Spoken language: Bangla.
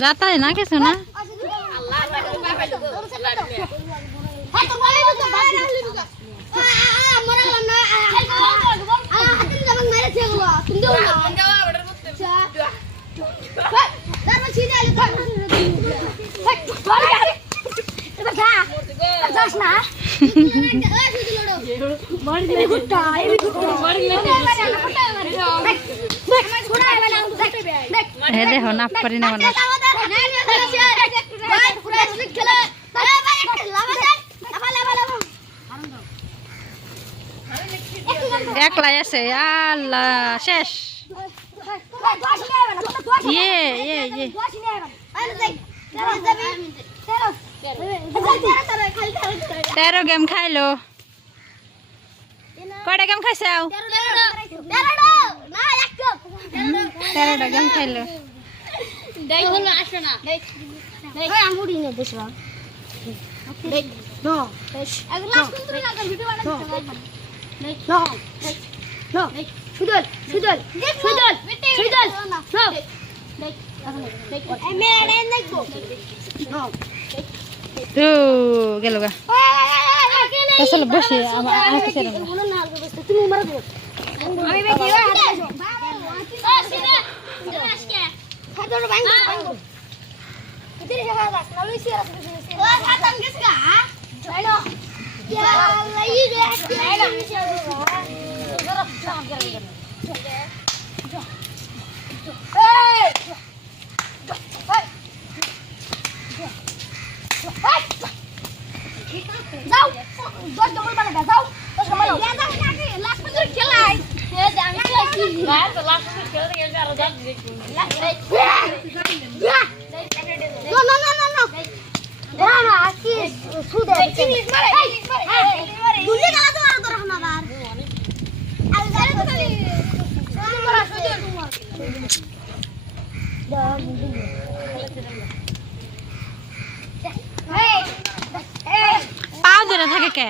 जाता है ना कैसे ना? देखो ना परिणाम একলাই আছে আল্লাহ শেষ। ইয়ে ইয়ে ইয়ে। তেরো গেম খাইলো। কয়টা গেম খাইছাও তেরোটা গেম খাইলো। সুদল সুদল সুদল সুদল মেরে দেখব তো আসলে বসে আমার তুমি আমি খেলাইছি No, no, no, no, no. না না কি সুদে চিনিস মারে চিনিস মারে দুলি গালা তো আর তোর হানা বার আল জারে তো খালি সুদে মারা সুদে পাও ধরে থাকে কে?